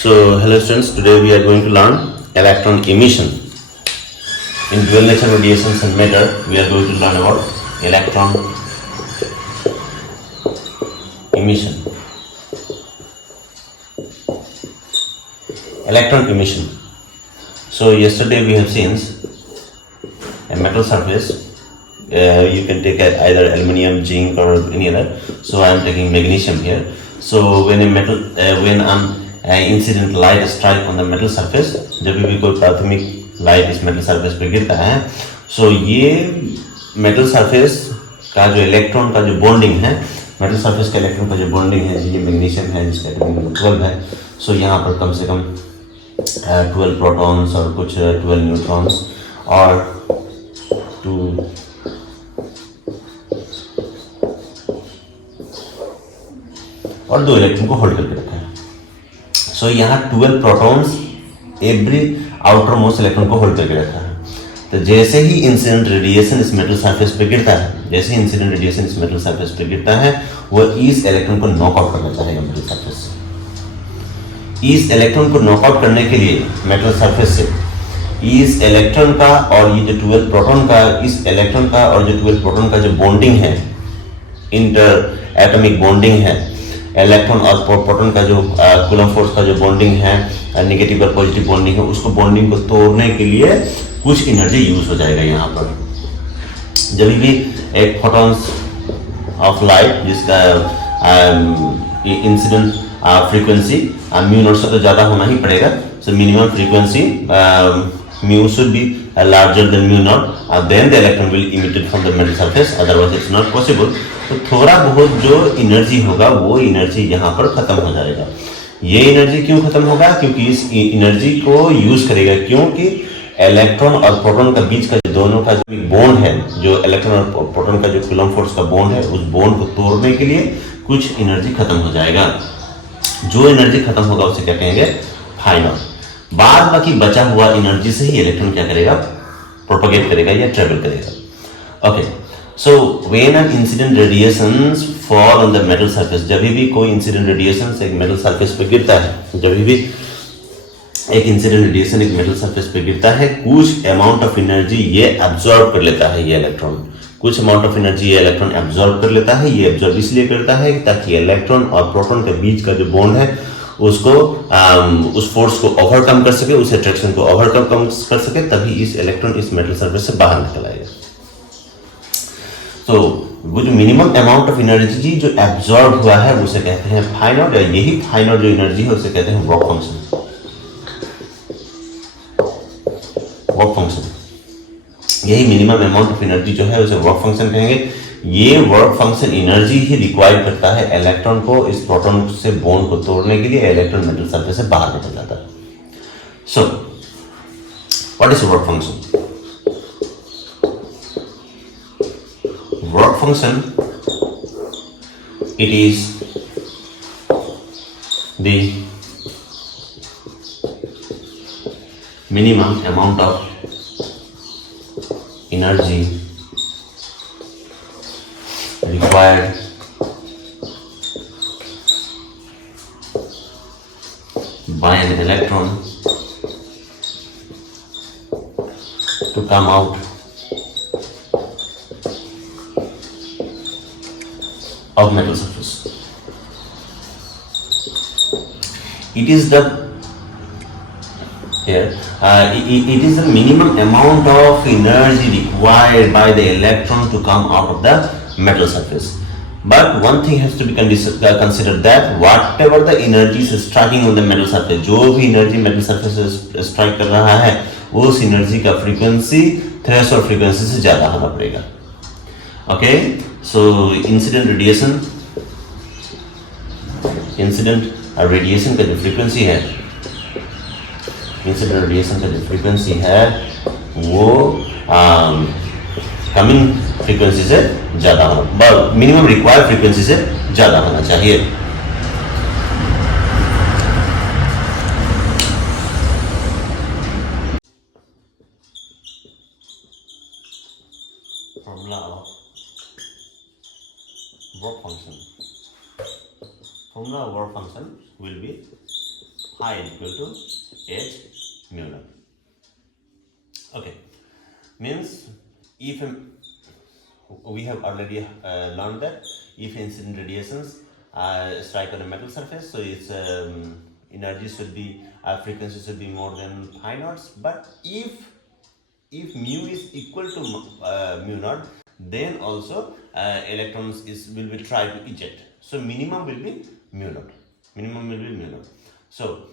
So, hello students, today we are going to learn electron emission. In dual nature radiations and matter, we are going to learn about electron emission. Electron emission. So, yesterday we have seen a metal surface. You can take either aluminium, zinc, or any other. So, I am taking magnesium here. So, when an incident light strike on the metal surface, जब भी कोई प्राथमिक light इस metal surface पे गिरता है, सो ये metal surface का जो इलेक्ट्रॉन का जो बॉन्डिंग है, मेटल सरफेस का इलेक्ट्रॉन का जो बॉन्डिंग है, ये मैग्नीशियम है जिसका एटॉमिक नंबर 12 है. सो यहाँ पर कम से कम 12 प्रोटॉन्स और कुछ 12 न्यूट्रॉन्स और 2 इलेक्ट्रॉन को होल्ड करके रखा है. सो यहाँ 12 protons every outer most electron को होल्ड करके रखा है. तो जैसे ही इंसिडेंट रेडिएशन इस मेटल सरफेस पे गिरता है, वो इस इलेक्ट्रॉन को नॉकआउट करना चाहेगा मेटल सरफेस से. इस इलेक्ट्रॉन को नॉकआउट करने के लिए मेटल सरफेस से इस इलेक्ट्रॉन का और ये जो 12 प्रोटॉन का, इस इलेक्ट्रॉन का और जो 12 प्रोटॉन का जो बॉन्डिंग है, इंटर एटॉमिक बॉन्डिंग है, इलेक्ट्रॉन और प्रोटॉन का जो कूलम फोर्स का जो बॉन्डिंग है, नेगेटिव और पॉजिटिव बॉन्डिंग है, उसको बॉन्डिंग को तोड़ने के लिए कुछ एनर्जी यूज हो जाएगा. यहाँ पर जब भी एक फोटॉन्स ऑफ लाइट जिसका इंसिडेंट फ्रीक्वेंसी म्यू नॉट से तो ज़्यादा होना ही पड़ेगा. So minimum frequency mu should be larger than mu naught, then the electron will emitted from the metal surface, otherwise it's not possible. तो थोड़ा बहुत जो एनर्जी होगा वो एनर्जी यहाँ पर खत्म हो जाएगा. ये एनर्जी क्यों खत्म होगा? क्योंकि इस एनर्जी को यूज करेगा, क्योंकि इलेक्ट्रॉन और प्रोटॉन का बीच का जो दोनों का जो बॉन्ड है, जो इलेक्ट्रॉन और प्रोटॉन का जो कूलम फोर्स का बॉन्ड है, उस बॉन्ड को तोड़ने के लिए कुछ एनर्जी खत्म हो जाएगा. जो एनर्जी खत्म होगा उसे क्या कहेंगे? फाइनल. बाद बाकी बचा हुआ एनर्जी से ही इलेक्ट्रॉन क्या करेगा? प्रोपगेट करेगा या ट्रेवल करेगा. Okay, so when an incident radiations fall on the metal surface, जब भी कोई इंसिडेंट रेडिएशन एक मेटल सरफेस पे गिरता है, जब भी एक इंसिडेंट रेडिएशन एक मेटल सरफेस पे गिरता है, कुछ अमाउंट ऑफ एनर्जी ये एब्जॉर्ब कर लेता है. ये इलेक्ट्रॉन कुछ अमाउंट ऑफ एनर्जी ये इलेक्ट्रॉन एब्जॉर्ब कर लेता है. ये एब्जॉर्ब इसलिए करता है ताकि इलेक्ट्रॉन और प्रोटॉन के बीच का जो बॉन्ड है उसको उस फोर्स को ओवरकम कर सके, उस अट्रैक्शन को ओवरकम कर सके, तभी इस इलेक्ट्रॉन इस मेटल सरफेस से बाहर निकल आएगा. तो वो जो मिनिमम अमाउंट ऑफ एनर्जी जो एब्जॉर्ब हुआ है उसे कहते हैं फाइनल, या यही फाइनल जो एनर्जी है उसे कहते हैं वर्क फंक्शन. वर्क फंक्शन, यही मिनिमम अमाउंट ऑफ एनर्जी जो है उसे वर्क फंक्शन कहेंगे. ये वर्क फंक्शन एनर्जी ही रिक्वायर करता है इलेक्ट्रॉन को इस प्रोटॉन से बॉन्ड को तोड़ने के लिए. इलेक्ट्रॉन मेटल सरफेस से बाहर निकल जाता है. So what is work function? Work function, it is the minimum amount of energy required by an electron to come out of metal surface. It is the it is the minimum amount of energy required by the electron to come out of the metal surface. But one thing has to be considered, that whatever the energy is striking on the metal surface, जो भी energy metal surface से strike कर रहा है, उस energy का frequency threshold frequency से ज्यादा होना पड़ेगा. ओके, सो इंसिडेंट रेडिएशन का जो फ्रीक्वेंसी है, इंसिडेंट रेडिएशन का जो फ्रीक्वेंसी है वो कमिंग फ्रीक्वेंसी से ज्यादा होना, मिनिमम रिक्वायर्ड फ्रीक्वेंसी से ज्यादा होना चाहिए. Formula of work function. Formula of work function will be phi equal to h mu naught. Okay, means if we have already learned that if incident radiations strike on a metal surface, so its energy should be frequency should be more than pi knots. But if mu is equal to mu naught, then also electrons will be try to eject. So minimum will be mu naught. Minimum will be mu naught. So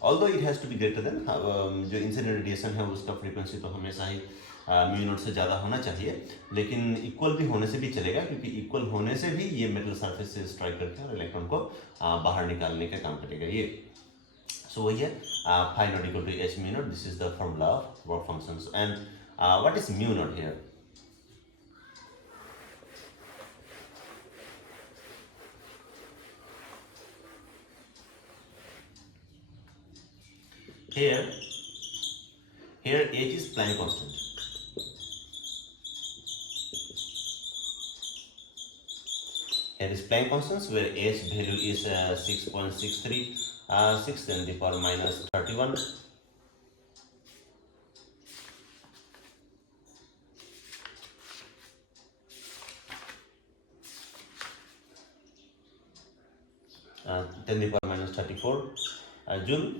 although it has to be greater than जो incident radiation है उसका frequency तो हमेशा ही mu naught से ज़्यादा होना चाहिए, लेकिन इक्वल भी होने से भी चलेगा, क्योंकि इक्वल होने से भी ये मेटल सरफेस से स्ट्राइक करके और इलेक्ट्रॉन को बाहर निकालने का काम करेगा ये. So here phi naught equal to h mu naught. This is the formula of work functions. And what is mu naught here? Here h is Planck constant. Here is Planck constant, where h value is 6.636 10 to the power minus 31. Ten to the power minus 34 joule.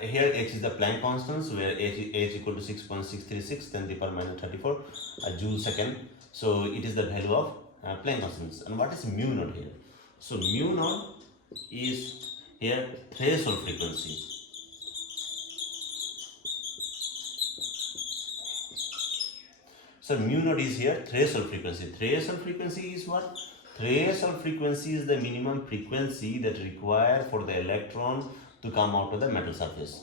Here h is the Planck constant, where h equal to 6.636 10 to the power minus 34 joule second. So it is the value of Planck constants. And what is mu naught here? So mu naught is here threshold frequency. So mu naught is here threshold frequency. Threshold frequency is what? Threshold frequency is the minimum frequency that required for the electron to come out of the metal surface.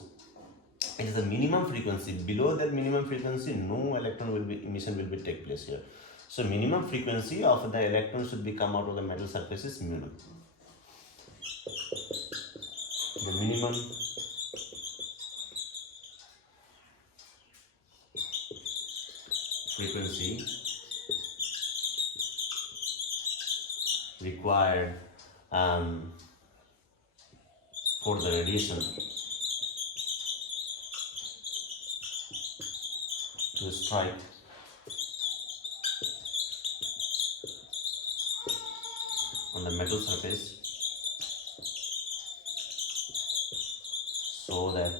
It is the minimum frequency. Below that minimum frequency, no electron will be emission will be take place here. So minimum frequency of the electron should be come out of the metal surface is mu naught. The minimum frequency required for the radiation to strike on the metal surface, so that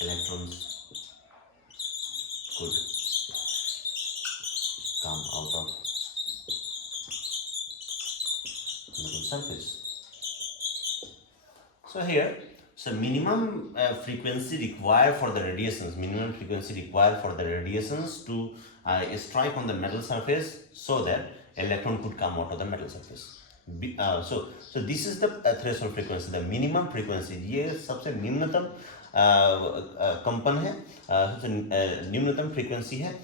electrons could come out of metal surface. So here, so minimum frequency required for the radiations, to strike on the metal surface, so that electron could come out of the metal surface. So this is the threshold frequency, the minimum frequency. ये सबसे निम्नतम कंपन है, सबसे निम्नतम frequency है.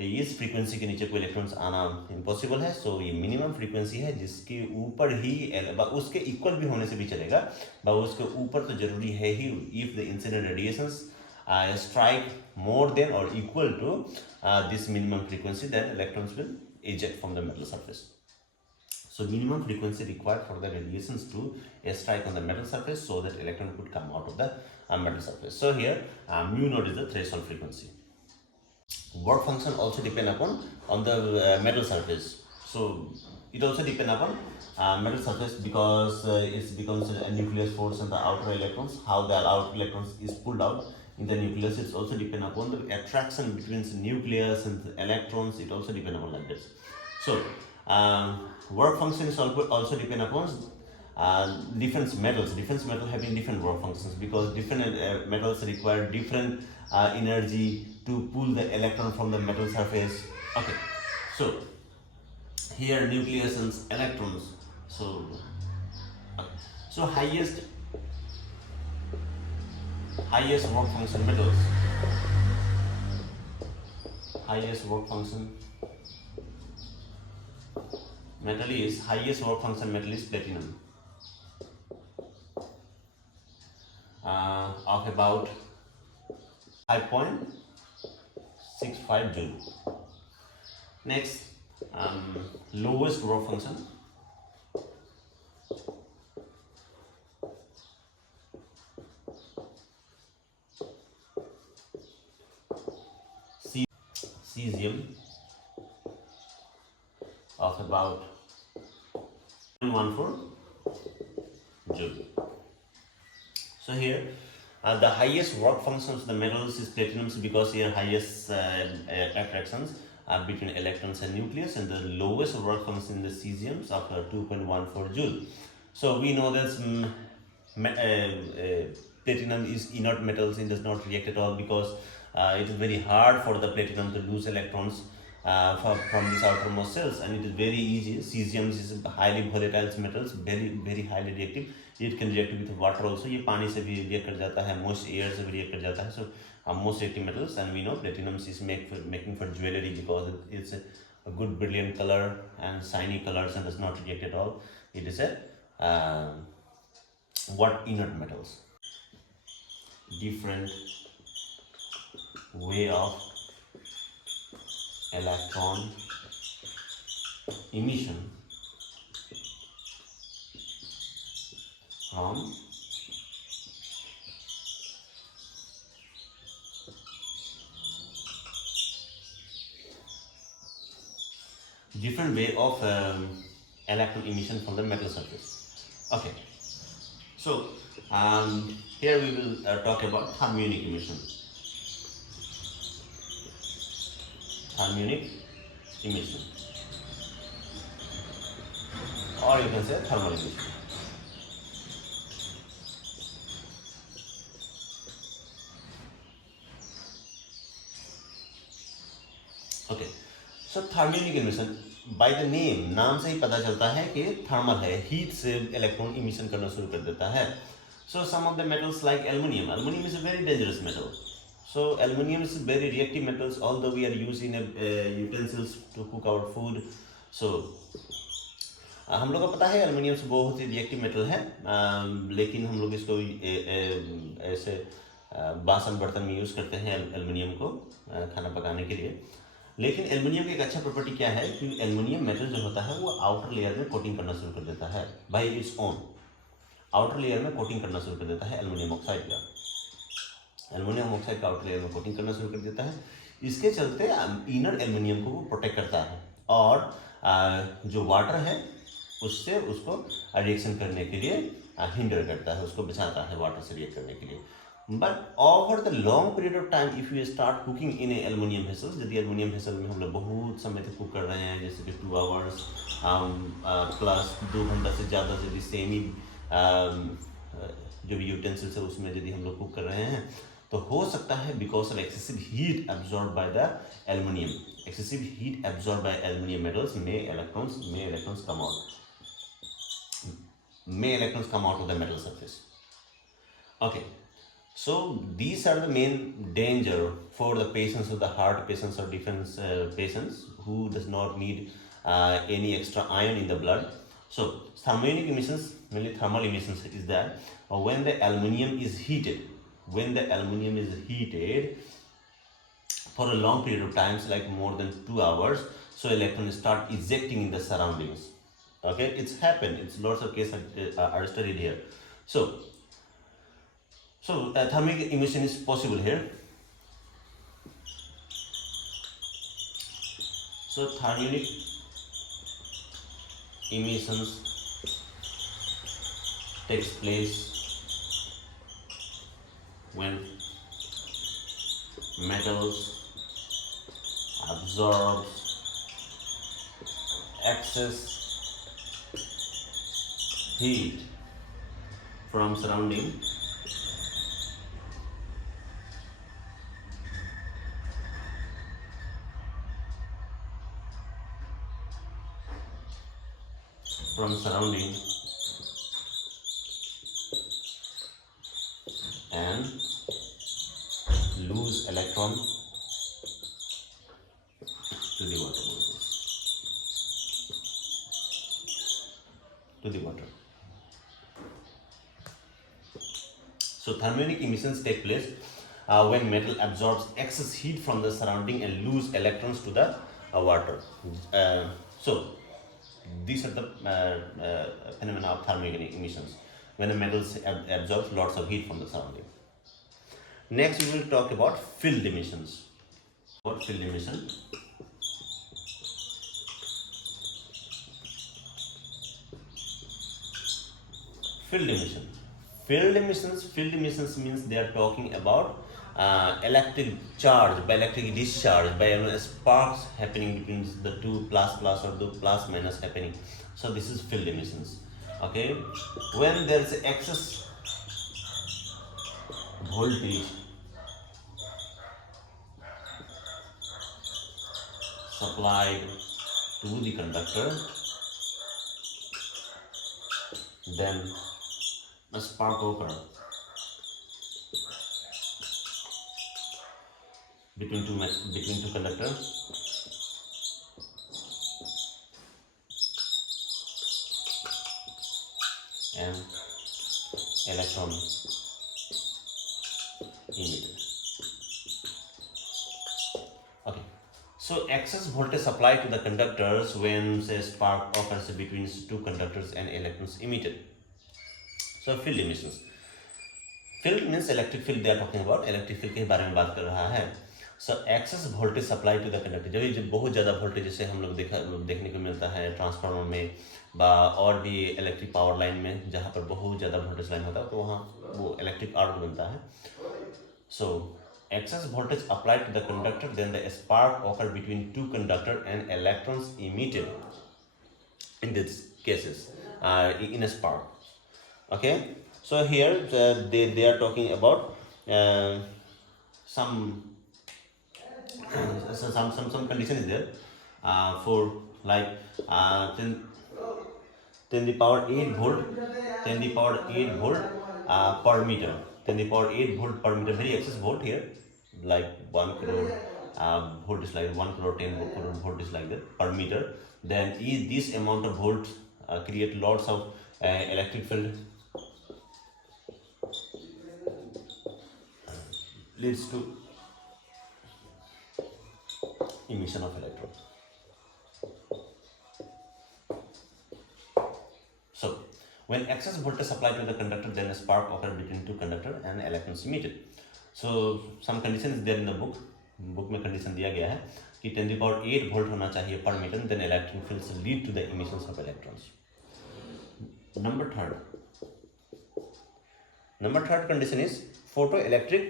इस frequency के नीचे कोई इलेक्ट्रॉन्स आना इम्पॉसिबल है. सो ये मिनिमम फ्रीक्वेंसी है, जिसके ऊपर ही उसके इक्वल भी होने से भी चलेगा, उसके ऊपर तो जरूरी है ही. If the incident radiations strike more than or equal to this minimum frequency, then electrons will eject from the metal surface. So minimum frequency required for the radiations to strike on the metal surface, so that electron could come out of the metal surface. So here mu naught is the threshold frequency. Work function also depend upon on the metal surface. So it also depend upon metal surface, because it becomes a nucleus force on the outer electrons. How the outer electrons is pulled out in the nucleus, it's also depend upon the attraction between the nucleus and the electrons. It also depend upon like this. So work function is also depend upon different metals. Different metal having different work functions, because different metals require different energy to pull the electron from the metal surface. Okay, so here nucleus and electrons. So highest work function metals. Highest work function metal is platinum, of about 5.65 joule. Next, lowest work function cesium of about 0.14 joule. So here the highest work functions of the metals is platinum because here highest attractions are between electrons and nucleus, and the lowest work function in the cesiums of 2.14 joule. So we know that platinum is inert metals and does not react at all because it is very hard for the platinum to lose electrons from these outermost cells, and it is very easy. Cesium is highly volatile metals, very highly reactive. It can react with water also. ये पानी से भी react कर जाता है, moist air से भी react कर जाता है. So most reactive metals, and we know platinum is making for jewelry because it's a good brilliant color and shiny colors and does not react at all. It is a what inert metals. Different way of electron emission from different way of electron emission from the metal surface. Okay, so here we will talk about thermionic emission. Thermionic emission, or you can say thermal emission. Okay, so thermionic emission by the name, नाम से ही पता चलता है कि thermal है, heat से electron emission करना शुरू कर देता है. So some of the metals like aluminium is a very dangerous metal. So aluminium is very reactive metals, although we are using utensils to cook our food. So हम लोग को पता है एल्युमिनियम से बहुत ही रिएक्टिव मेटल है, लेकिन हम लोग इसको ऐसे बासन बर्तन में यूज़ करते हैं एल्युमिनियम को खाना पकाने के लिए. लेकिन एल्युमिनियम की एक अच्छा प्रॉपर्टी क्या है कि एल्युमिनियम मेटल जो होता है वो आउटर लेयर में कोटिंग करना शुरू कर देता है bye its own. Outer layer में कोटिंग करना शुरू कर देता है एल्युमिनियम ऑक्साइड का. एल्युमिनियम ऑक्साइड का आउटर लेयर में कोटिंग करना शुरू कर देता है. इसके चलते इनर एल्युमिनियम को वो प्रोटेक्ट करता है और जो वाटर है उससे उसको रिएक्शन करने के लिए हिंडर करता है, उसको बचाता है वाटर से रिएक्ट करने के लिए. But over the long period of time if you start cooking in aluminium vessels, यदि एल्युमिनियम वेसल में हम लोग बहुत समय तक कुक कर रहे हैं, जैसे कि 2 आवर्स प्लस 2 घंटा से ज़्यादा से भी सेम ही जो भी यूटेंसिल्स है उसमें यदि हम लोग कुक कर रहे हैं, तो हो सकता है because of excessive heat absorb by the aluminium, excessive heat absorb by aluminium metals may electrons come out of the metal surface. Okay, so these are the main danger for the patients of the heart patients or defense patients who does not need any extra iron in the blood. So thermionic emissions, mainly thermal emissions, is that when the aluminium is heated, for a long period of time, like more than 2 hours, so electrons start ejecting in the surroundings. Okay, it's happened. It's lots of cases are studied here. So thermic emission is possible here. So thermionic emissions takes place when metals absorbs excess heat from surrounding and lose electron to the water molecules, to the water. So thermionic emissions take place when metal absorbs excess heat from the surrounding and lose electrons to the water. So these are the phenomena of thermionic emissions when the metals absorbs lots of heat from the surrounding. Next we will talk about field emissions. What field emission? Field emission. Field emissions means they are talking about electric charge, by electric discharge, by sparks happening between the two plus or the plus minus happening. So this is field emissions. Okay, when there is excess voltage supplied to the conductor, then a spark occurs between two conductors, and electron emitted. Okay, so excess voltage supplied to the conductors when say spark occurs between two conductors and electrons emitted. So field emissions. Field means electric field they are talking about. Electric field के बारे में बात कर रहा है. So excess voltage supply to the conductor. जब बहुत ज़्यादा वोल्टेज जैसे हम लोग देखने को मिलता है ट्रांसफार्मर में और भी इलेक्ट्रिक पावर लाइन में, जहाँ पर बहुत ज़्यादा वोल्टेज लाइन होता है तो वहाँ वो इलेक्ट्रिक आर्क बनता है. So excess voltage applied to the conductor, then the spark occur between two conductor and electrons emitted in these cases in a spark. Okay, so here they are talking about some condition is there for like 10 the power 8 volt, 10 the power 8 volt per meter, 10 the power 8 volt per meter, very excess volt here, like 1 crore volt is like 1 crore 10 crore volt is like that per meter. Then this amount of volt create lots of electric field, leads to emission of electron. So when excess voltage supplied to the conductor, then a spark occurs between two conductor and electrons emitted. So some condition is there in the book. Book में condition दिया गया है कि 10 the power 8 volt होना चाहिए पर meter, then electric fields lead to the emissions of electrons. Number third condition is photoelectric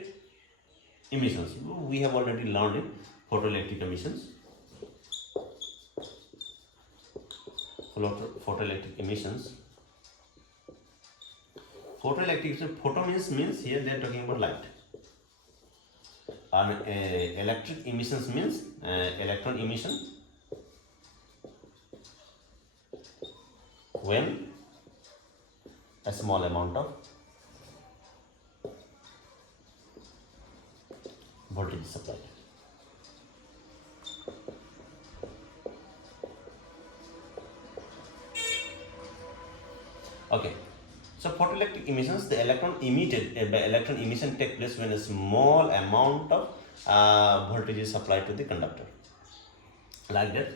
emissions. We have already learned it. Photoelectric emissions. Photoelectric emissions. Photo means here they are talking about light. And electric emissions means electron emission when a small amount of voltage is supplied. Okay, so photoelectric emissions, the electron emitted by electron emission take place when a small amount of voltage is supplied to the conductor. Like that,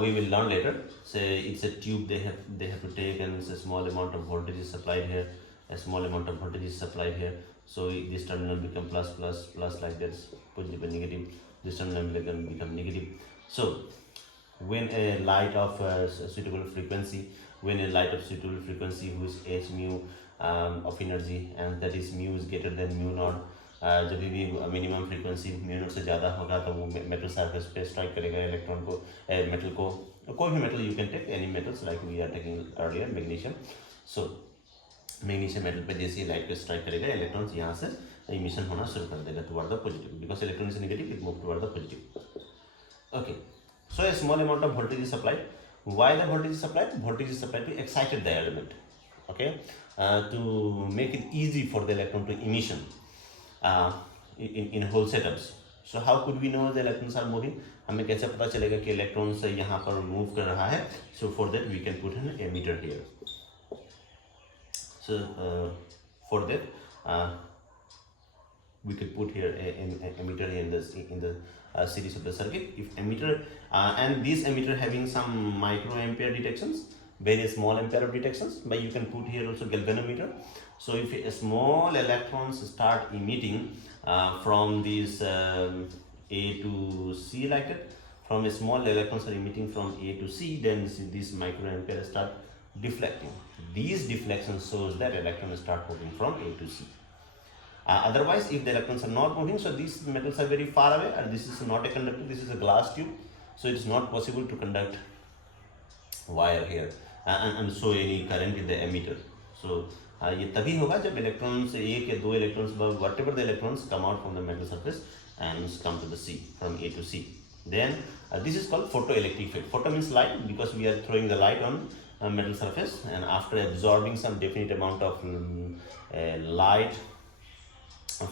we will learn later. Say it's a tube they have to take, and it's a small amount of voltage is supplied here. A small amount of voltage is supplied here. So this terminal become plus like this, positive and negative. This terminal become negative. So when a light of suitable frequency, whose h mu of energy, and that is mu is greater than mu naught, जब भी minimum frequency mu naught से ज़्यादा होगा तो वो metal surface पे strike करेगा electron को, मेटल को, कोई भी metal you can take any metals like we are taking earlier magnesium. So magnesium metal पे जैसे ही लाइट पे स्ट्राइक करेगा इलेक्ट्रॉन्स यहाँ से इमिशन होना शुरू कर देगा toward the positive, because electron is negative it move toward the positive. Okay, so a small amount of voltage is supplied. Why the voltage is supplied? Voltage is supplied to excite the element, okay, to make it easy for the electron to emission in whole setups. So how could we know the electrons are moving? हमें कैसे पता चलेगा कि electrons यहाँ पर move कर रहा है? So for that we can put an emitter here. So for that we could put here an emitter in the series of the circuit. If emitter and this emitter having some microampere detections, very small ampere of detections, but you can put here also galvanometer. So if a small electrons start emitting from these A to C like that. From a small electrons are emitting from A to C, then these microampere start deflecting. These deflections shows that electrons start moving from A to C. Otherwise, if the electrons are not moving, so these metals are very far away, and this is not a conductor, this is a glass tube, so it is not possible to conduct wire here and show any current in the emitter. So ये तभी होगा जब electrons एक या दो electrons, whatever the electrons come out from the metal surface and come to the C, from A to C. Then this is called photoelectric field. Photo means light, because we are throwing the light on a metal surface, and after absorbing some definite amount of light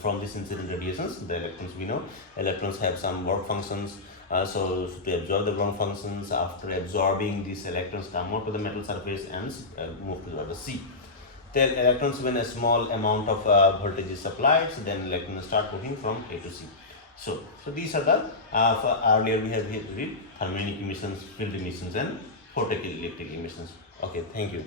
from this incident radiations, the electrons, we know electrons have some work functions. So to absorb the work functions, after absorbing these electrons come out to the metal surface and move to the C. Then electrons, when a small amount of voltage is applied, so then electrons start moving from A to C. So these are the earlier we have read thermionic emissions, field emissions, and photoelectric emissions. Okay, thank you.